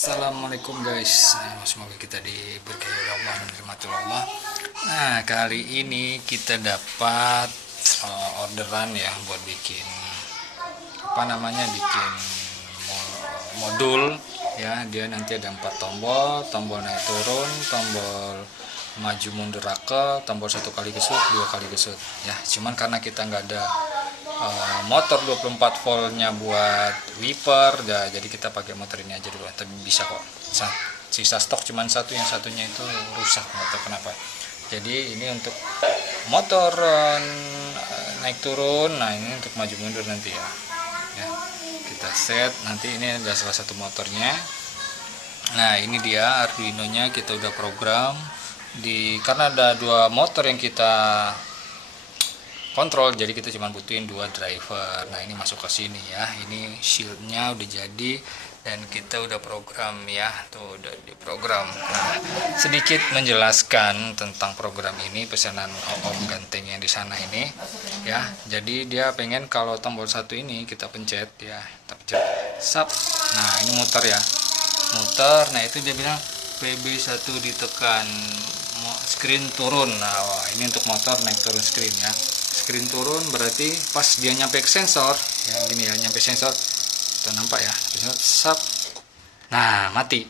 Assalamualaikum guys. Semoga kita diberkahi oleh Allah dan rahmatul Allah. Nah, kali ini kita dapat orderan ya buat bikin bikin modul ya. Dia nanti ada 4 tombol naik turun, tombol maju mundur rake, tombol 1 kali gesut, 2 kali gesut ya. Cuman karena kita nggak ada motor 24 voltnya buat wiper ya, jadi kita pakai motor ini aja dulu, tapi bisa kok. Sisa stok cuman satu, yang satunya itu rusak, nggak tahu kenapa. Jadi ini untuk motor naik turun. Nah, ini untuk maju mundur nanti ya, kita set. Nanti ini ada salah satu motornya. Nah, ini dia Arduino nya kita udah program karena ada 2 motor yang kita kontrol, jadi kita cuma butuhin 2 driver. Nah, ini masuk ke sini ya. Ini shieldnya udah jadi dan kita udah program ya, tuh udah diprogram. Nah, sedikit menjelaskan tentang program ini, pesanan Om Ganteng yang di sana ini ya. Jadi dia pengen kalau tombol 1 ini kita pencet ya, kita pencet sub. Nah, ini muter ya, muter. Nah, itu dia bilang PB1 ditekan, screen turun. Nah, ini untuk motor naik turun screen ya. Screen turun berarti pas dia nyampe ke sensor ya, gini ya, nyampe sensor kita nampak ya, sub. Nah, mati.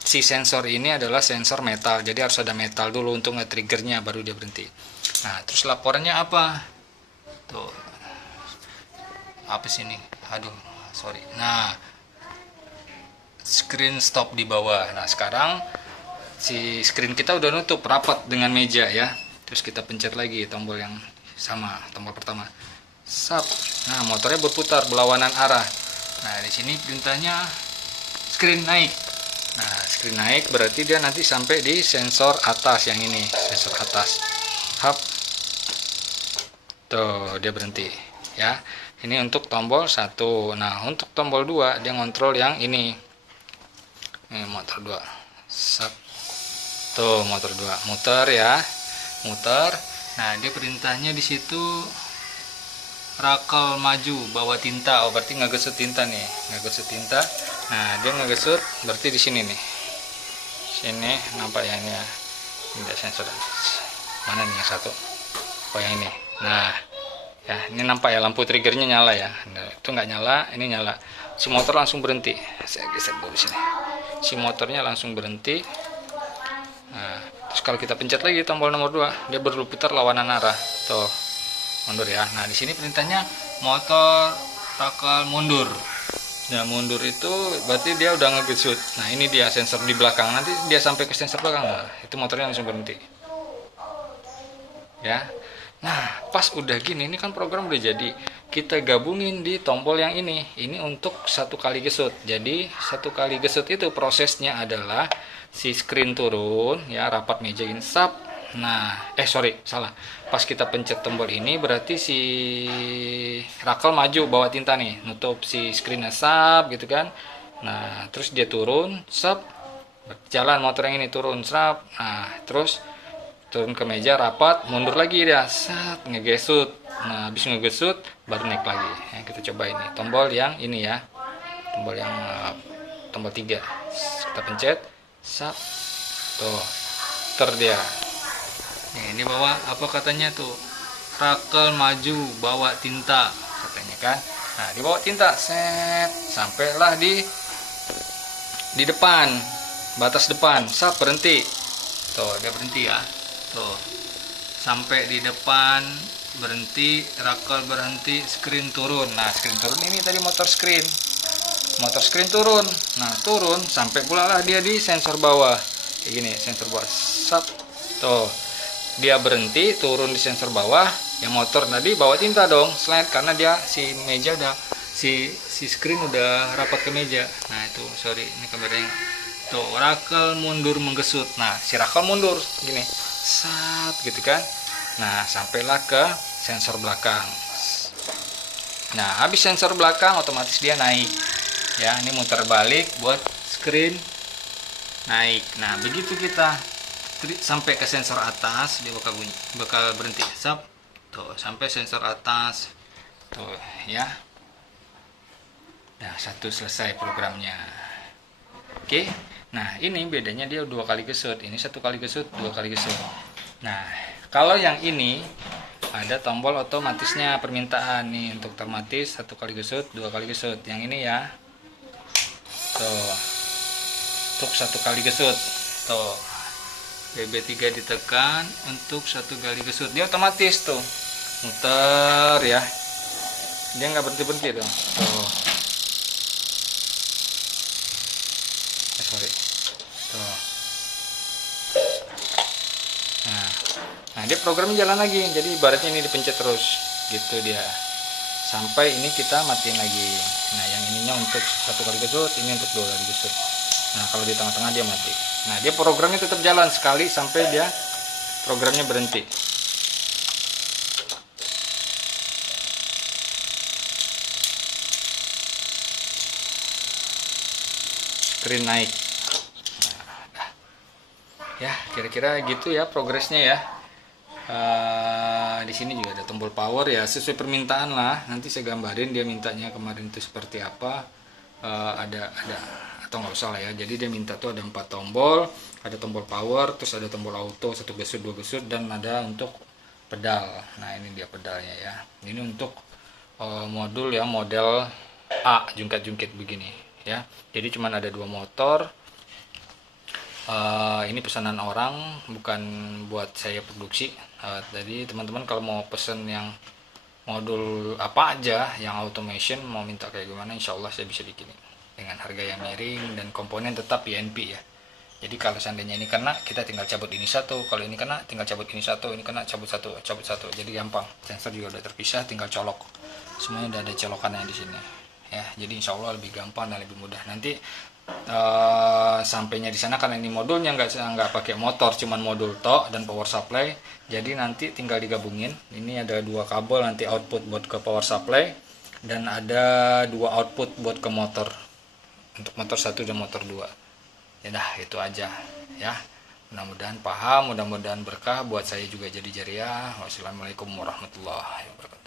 Si sensor ini adalah sensor metal, jadi harus ada metal dulu untuk nge-triggernya, baru dia berhenti. Nah, terus laporannya apa tuh, apa sini, aduh sorry. Nah, screen stop di bawah. Nah, sekarang si screen kita udah nutup rapat dengan meja ya. Terus kita pencet lagi tombol yang sama, tombol pertama sub. Nah, motornya berputar berlawanan arah. Nah, di sini perintahnya screen naik. Nah, screen naik berarti dia nanti sampai di sensor atas yang ini, sensor atas. Hap. Tuh, dia berhenti ya. Ini untuk tombol 1. Nah, untuk tombol 2 dia ngontrol yang ini. Ini motor 2. Sub. Tuh, motor 2 muter ya. Muter. Nah, dia perintahnya di situ rakel maju bawa tinta. Oh, berarti ngegesut tinta nih, ngegesut tinta. Nah, dia ngegesut berarti di sini nih. Sini nampak ya, ini ya. Ini sensor. Mana nih yang satu? Oh, yang ini. Nah, ya, ini nampak ya, lampu triggernya nyala ya. Nah, itu nggak nyala, ini nyala. Si motor langsung berhenti. Saya geser dulu sini. Si motornya langsung berhenti. Nah, terus kalau kita pencet lagi tombol nomor 2, dia berputar lawanan arah. Tuh, mundur ya. Nah, di sini perintahnya motor rakel mundur. Nah, mundur itu berarti dia udah ngegesut. Nah, ini dia sensor di belakang. Nanti dia sampai ke sensor belakang, nah, itu motornya langsung berhenti. Ya. Nah, pas udah gini, ini kan program udah jadi. Kita gabungin di tombol yang ini. Ini untuk 1 kali gesut. Jadi 1 kali gesut itu prosesnya adalah si screen turun ya, rapat meja gini sub. Nah, sorry, salah. Pas kita pencet tombol ini berarti si rakel maju bawa tinta nih, nutup si screen sub gitu kan. Nah, terus dia turun sub, jalan motor yang ini turun sub. Nah, terus turun ke meja rapat, mundur lagi dia, set, ngegesut. Nah, habis ngegesut baru naik lagi ya. Kita coba ini tombol yang ini ya, tombol yang tombol 3 kita pencet sap. Tuh, dia nih, ini bawa apa katanya tuh, rakel maju bawa tinta katanya kan. Nah, dibawa tinta set, sampailah di depan, batas depan, sap, berhenti. Tuh, dia berhenti ya. Tuh, sampai di depan berhenti, rakel berhenti, screen turun. Nah, screen turun ini tadi motor screen turun. Nah, turun sampai pula lah dia di sensor bawah kayak gini, sensor bawah sap. Tuh, dia berhenti, turun di sensor bawah. Yang motor tadi bawa tinta dong, slide, karena dia si meja udah si screen udah rapat ke meja. Nah, itu sorry, ini kameranya. Tuh, rakel mundur menggesut. Nah, si rakel mundur gini sat gitu kan. Nah, sampailah ke sensor belakang. Nah, habis sensor belakang otomatis dia naik ya. Ini muter balik buat screen naik. Nah, begitu kita sampai ke sensor atas, dia bakal berhenti sap. Tuh, sampai sensor atas tuh ya. Nah, 1 selesai programnya. Oke. Nah, ini bedanya dia 2 kali gesut. Ini 1 kali gesut, 2 kali gesut. Nah, kalau yang ini ada tombol otomatisnya permintaan nih untuk otomatis 1 kali gesut, 2 kali gesut. Yang ini ya. Tuh. Untuk 1 kali gesut. Tuh. BB3 ditekan untuk 1 kali gesut. Dia otomatis tuh. Muter ya. Dia nggak berhenti-berhenti tuh. Tuh. Sorry. Tuh. Nah, dia programnya jalan lagi. Jadi ibaratnya ini dipencet terus gitu dia. Sampai ini kita matiin lagi. Nah, yang ininya untuk 1 kali gesut, ini untuk 2 kali gesut. Nah, kalau di tengah-tengah dia mati. Nah, dia programnya tetap jalan sekali sampai dia programnya berhenti. Screen naik. Nah, ya, kira-kira gitu ya progresnya ya. Di sini juga ada tombol power ya, sesuai permintaan lah. Nanti saya gambarin dia mintanya kemarin itu seperti apa. Ada atau nggak usah lah ya. Jadi dia minta tuh ada 4 tombol, ada tombol power, terus ada tombol auto 1 gesut 2 gesut, dan ada untuk pedal. Nah, ini dia pedalnya ya. Ini untuk modul ya, model A jungkat-jungkit begini ya. Jadi cuman ada 2 motor. Ini pesanan orang, bukan buat saya produksi. Jadi teman-teman kalau mau pesen yang modul apa aja yang automation, mau minta kayak gimana, insya Allah saya bisa bikin dengan harga yang miring dan komponen tetap PNP ya. Jadi kalau seandainya ini kena, kita tinggal cabut ini satu, kalau ini kena tinggal cabut ini satu, ini kena cabut satu, jadi gampang. Sensor juga udah terpisah, tinggal colok, semuanya udah ada colokannya di sini ya. Jadi insya Allah lebih gampang dan lebih mudah. Nanti sampainya di sana, karena ini modulnya nggak pakai motor, cuman modul tok dan power supply. Jadi nanti tinggal digabungin. Ini ada 2 kabel nanti output buat ke power supply, dan ada 2 output buat ke motor, untuk motor 1 dan motor 2. Ya dah, itu aja ya. Mudah-mudahan paham, mudah-mudahan berkah buat saya juga jadi jariah. Wassalamualaikum warahmatullahi wabarakatuh.